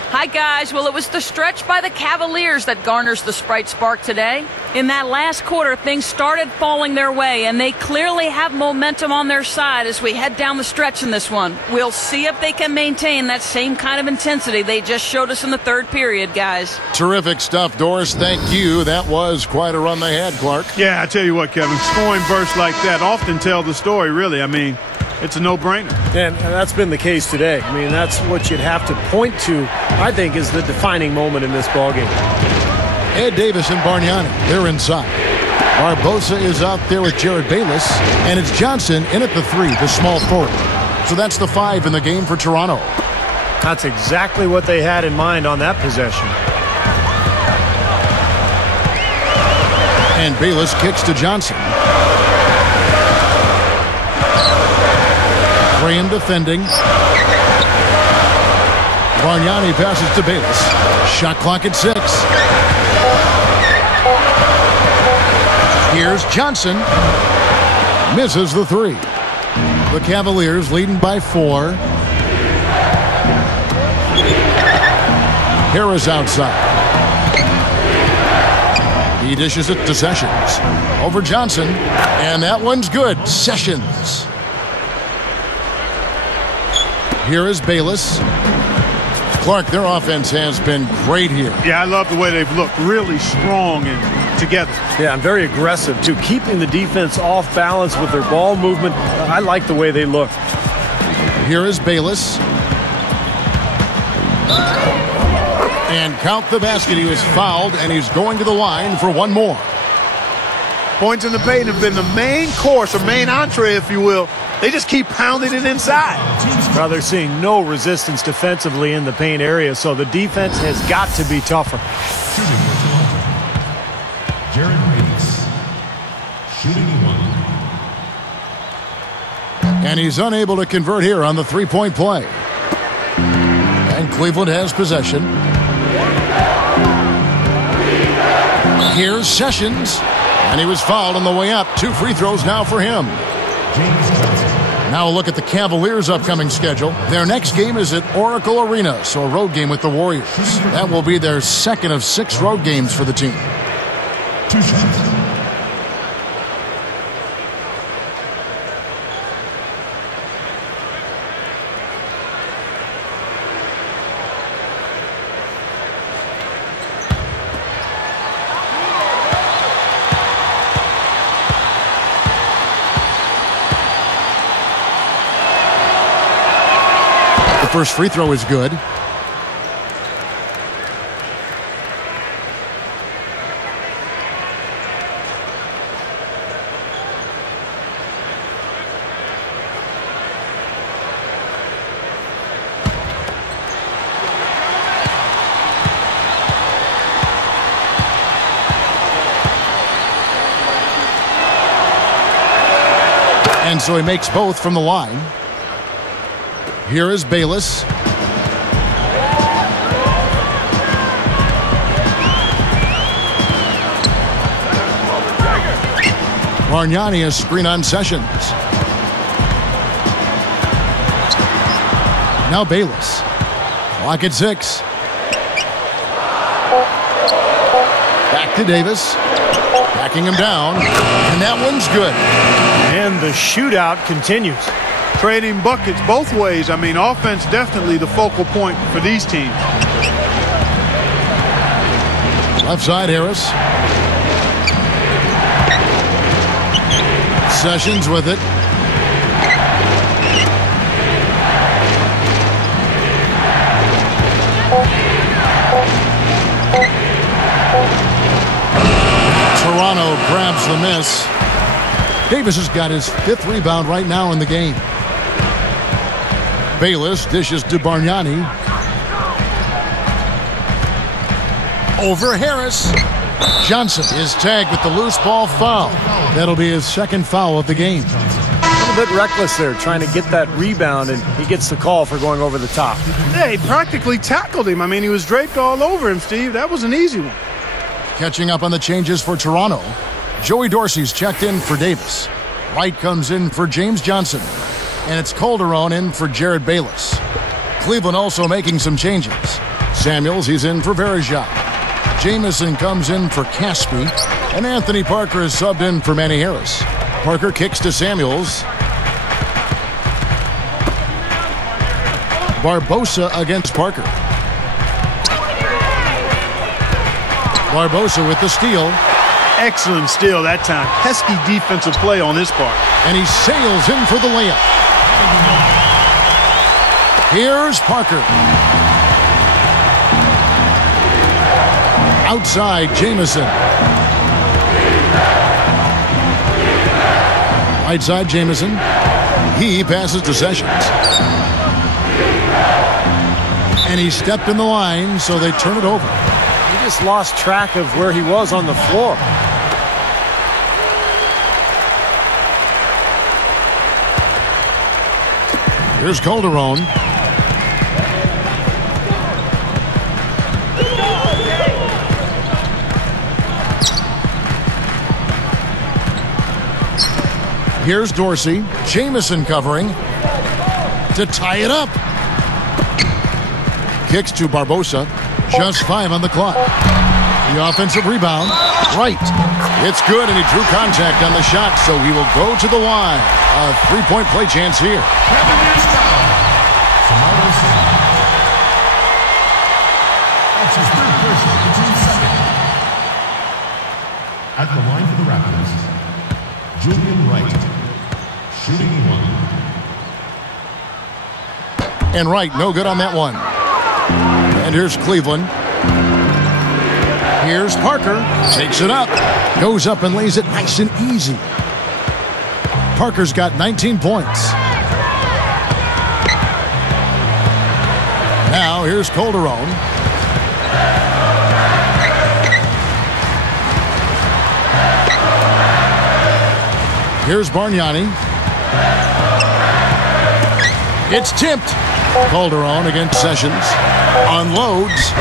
Hi, guys. Well, it was the stretch by the Cavaliers that garners the Sprite Spark today. In that last quarter, things started falling their way, and they clearly have momentum on their side as we head down the stretch in this one. We'll see if they can maintain that same kind of intensity they just showed us in the third period, guys. Terrific stuff, Doris. Thank you. That was quite a run they had, Clark. Yeah, I tell you what, Kevin, scoring bursts like that often tell the story, really. I mean, it's a no-brainer. And that's been the case today. I mean, that's what you'd have to point to, I think, is the defining moment in this ballgame. Ed Davis and Bargnani, they're inside. Barbosa is out there with Jared Bayless, and it's Johnson in at the 3, the small forward. So that's the 5 in the game for Toronto. That's exactly what they had in mind on that possession. And Bayless kicks to Johnson. Graham defending. Bargnani passes to Bayless. Shot clock at 6. Here's Johnson. Misses the 3. The Cavaliers leading by 4. Harris outside. He dishes it to Sessions. Over Johnson. And that one's good. Sessions. Here is Bayless. Clark, their offense has been great here. Yeah, I love the way they've looked. Really strong and together. Yeah, and very aggressive, too. Keeping the defense off balance with their ball movement. I like the way they look. Here is Bayless. And count the basket. He was fouled, and he's going to the line for one more. Points in the paint have been the main course, or main entree, if you will. They just keep pounding it inside. Well, they're seeing no resistance defensively in the paint area, so the defense has got to be tougher. Jared Bates, shooting 1. And he's unable to convert here on the three-point play. And Cleveland has possession. Here's Sessions. And he was fouled on the way up. 2 free throws now for him. Now a look at the Cavaliers' upcoming schedule. Their next game is at Oracle Arena, so a road game with the Warriors. That will be their second of 6 road games for the team. 2 shots. The first free throw is good. And so he makes both from the line. Here is Bayless. Bargnani a screen on Sessions. Now Bayless. Clock at 6. Back to Davis. Backing him down. And that one's good. And the shootout continues. Trading buckets both ways. I mean, offense definitely the focal point for these teams. Left side, Harris. Sessions with it. Toronto grabs the miss. Davis has got his 5th rebound right now in the game. Bayless dishes to Bargnani. Over Harris. Johnson is tagged with the loose ball foul. That'll be his 2nd foul of the game. A little bit reckless there, trying to get that rebound, and he gets the call for going over the top. Yeah, he practically tackled him. I mean, he was draped all over him, Steve. That was an easy one. Catching up on the changes for Toronto. Joey Dorsey's checked in for Davis. White comes in for James Johnson. And it's Calderon in for Jared Bayless. Cleveland also making some changes. Samuels, he's in for Verejao. Jamison comes in for Caspi. And Anthony Parker is subbed in for Manny Harris. Parker kicks to Samuels. Barbosa against Parker. Barbosa with the steal. Excellent steal that time. Pesky defensive play on his part. And he sails in for the layup. Here's Parker. Outside, Jamison. Right side, Jamison. He passes to Sessions. And he stepped in the line, so they turn it over. He just lost track of where he was on the floor. Here's Calderon. Here's Dorsey. Jamison covering to tie it up. Kicks to Barbosa. Just 5 on the clock. The offensive rebound. Right. It's good, and he drew contact on the shot, so he will go to the line. A 3-point play chance here. Cavaliers foul. Toronto City. That's his third personal, the team's second. At the line for the Raptors, Julian Wright. Shooting 1. And Wright, no good on that one. And here's Cleveland. Here's Parker. Takes it up. Goes up and lays it nice and easy. Parker's got 19 points. Now here's Calderon. Here's Bargnani. It's tipped. Calderon against Sessions. Unloads.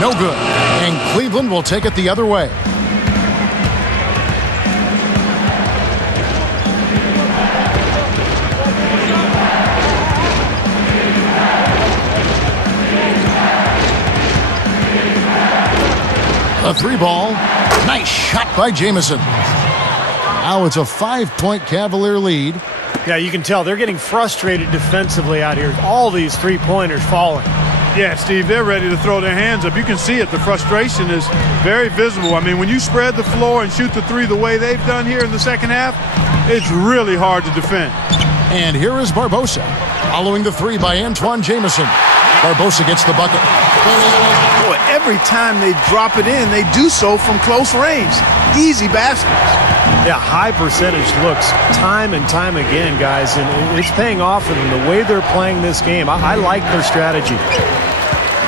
No good. And Cleveland will take it the other way. A 3-ball. Nice shot by Jamison. Now it's a 5-point Cavalier lead. Yeah, you can tell they're getting frustrated defensively out here. All these three-pointers falling. Yeah, Steve, they're ready to throw their hands up. You can see it. The frustration is very visible. I mean, when you spread the floor and shoot the three the way they've done here in the second half, it's really hard to defend. And here is Barbosa. Following the 3 by Antoine Jamison. Barbosa gets the bucket. Boy, every time they drop it in, they do so from close range. Easy baskets. Yeah, high percentage looks time and time again, guys, and it's paying off for them the way they're playing this game. I like their strategy.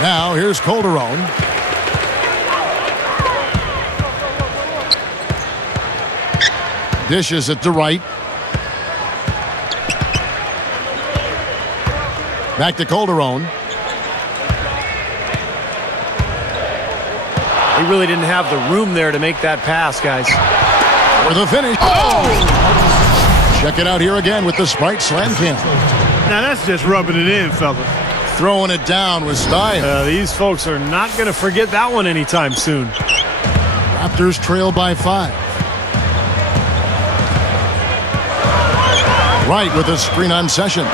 Now here's Calderon. Dishes it to Wright. Back to Calderon. He really didn't have the room there to make that pass, guys. For the finish. Oh! Check it out here again with the Sprite Slam Cam. Now that's just rubbing it in, fellas. Throwing it down with style. These folks are not going to forget that one anytime soon. Raptors trail by 5. Wright with a screen on Sessions.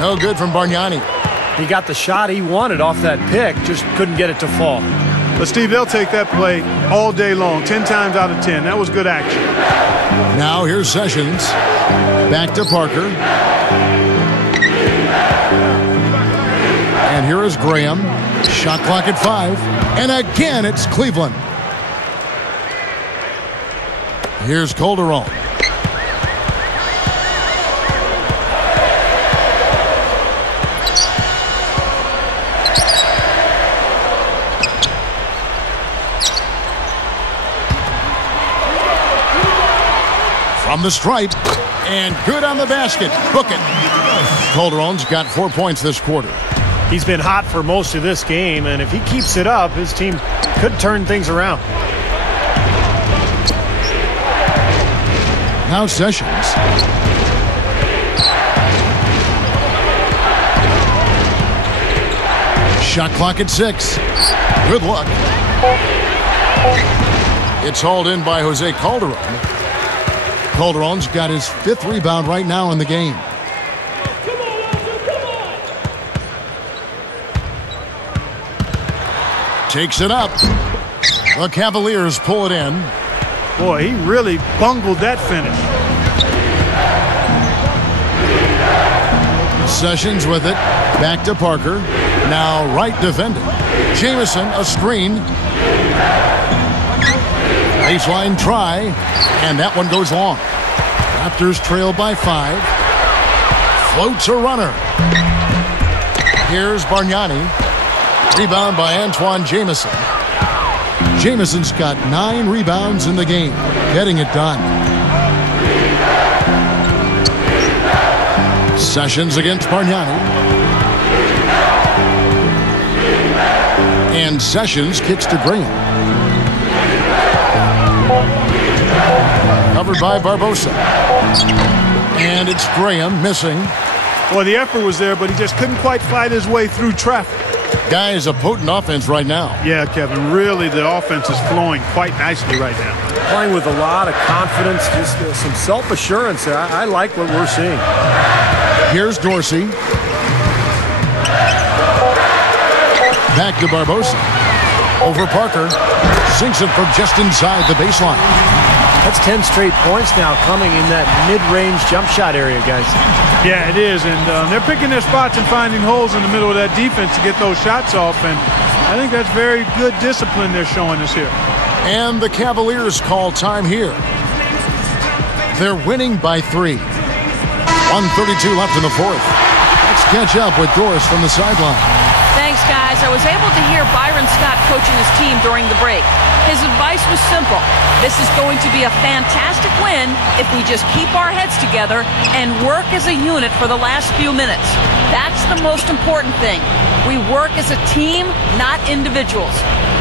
No good from Bargnani. He got the shot he wanted off that pick, just couldn't get it to fall. But, Steve, they'll take that play all day long, 10 times out of 10. That was good action. Now here's Sessions. Back to Parker. And here is Graham. Shot clock at 5. And again, it's Cleveland. Here's Calderon. From the stripe, and good on the basket. Book it. Calderon's got 4 points this quarter. He's been hot for most of this game, and if he keeps it up, his team could turn things around. Now Sessions. Shot clock at 6. Good luck. It's hauled in by Jose Calderon. Calderon's got his 5th rebound right now in the game. Takes it up. The Cavaliers pull it in. Boy, he really bungled that finish. Sessions with it. Back to Parker. Now Wright defending. Jamison, a screen. Baseline try. And that one goes long. Raptors trail by 5. Floats a runner. Here's Bargnani. Rebound by Antoine Jamison. Jamison's got 9 rebounds in the game, getting it done. Sessions against Bargnani. And Sessions kicks to Graham. Covered by Barbosa. And it's Graham missing. Well, the effort was there, but he just couldn't quite fight his way through traffic. Guy is a potent offense right now. Yeah, Kevin, really the offense is flowing quite nicely right now. Playing with a lot of confidence, just some self-assurance. I like what we're seeing. Here's Dorsey. Back to Barbosa. Over Parker. Sinks it from just inside the baseline. That's 10 straight points now coming in that mid-range jump shot area, guys. Yeah, it is, and they're picking their spots and finding holes in the middle of that defense to get those shots off, and I think that's very good discipline they're showing us here. And the Cavaliers call time here. They're winning by 3. 1:32 left in the fourth. Let's catch up with Doris from the sideline. Thanks, guys. I was able to hear Byron Scott coaching his team during the break. His advice was simple. This is going to be a fantastic win if we just keep our heads together and work as a unit for the last few minutes. That's the most important thing. We work as a team, not individuals.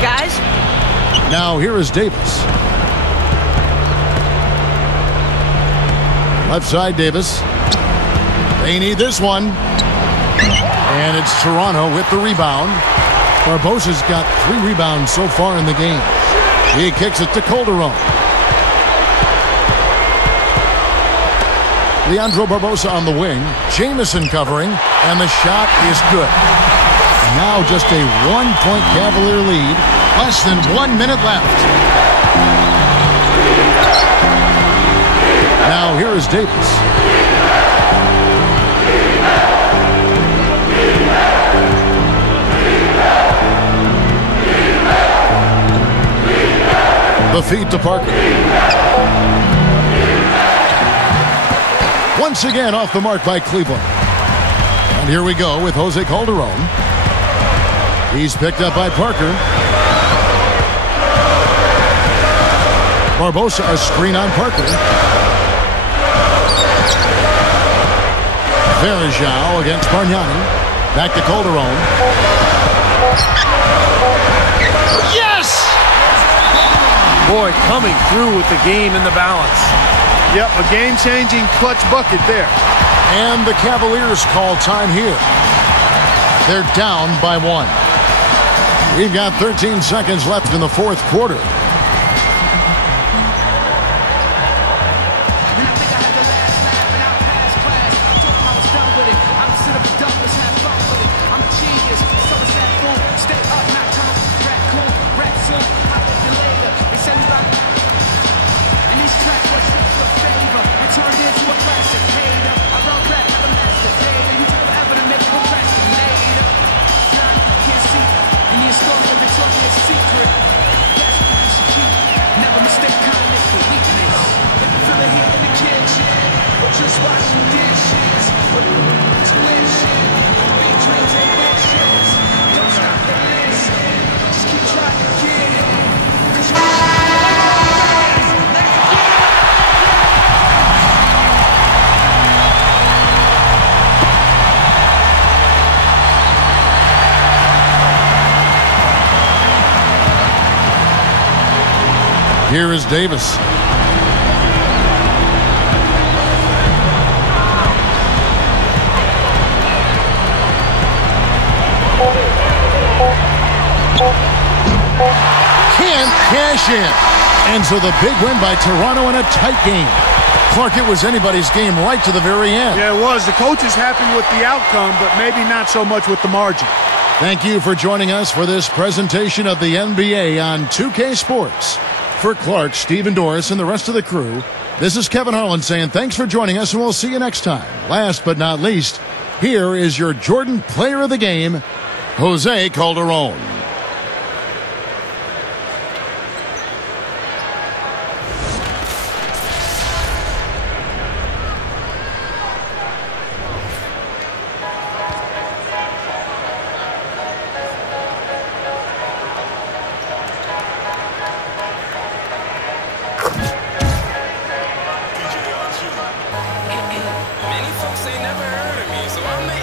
Guys? Now here is Davis. Left side, Davis. They need this one. And it's Toronto with the rebound. Barbosa's got 3 rebounds so far in the game. He kicks it to Calderon. Leandro Barbosa on the wing. Jamison covering. And the shot is good. Now just a 1-point Cavalier lead. Less than 1 minute left. Now here is Davis. The feed to Parker. Once again off the mark by Cleveland. And here we go with Jose Calderon. He's picked up by Parker. Barbosa, a screen on Parker. Verajao against Bargnani. Back to Calderon. Yes! Boy, coming through with the game in the balance. Yep, a game-changing clutch bucket there. And the Cavaliers call time here. They're down by 1. We've got 13 seconds left in the fourth quarter. Here is Davis. Can't cash in. And so the big win by Toronto in a tight game. Clark, it was anybody's game right to the very end. Yeah, it was. The coach is happy with the outcome, but maybe not so much with the margin. Thank you for joining us for this presentation of the NBA on 2K Sports. For Clark, Stephen Doris, and the rest of the crew, this is Kevin Harlan saying thanks for joining us, and we'll see you next time. Last but not least, here is your Jordan Player of the Game, Jose Calderon. folks ain't never heard of me, so I'm the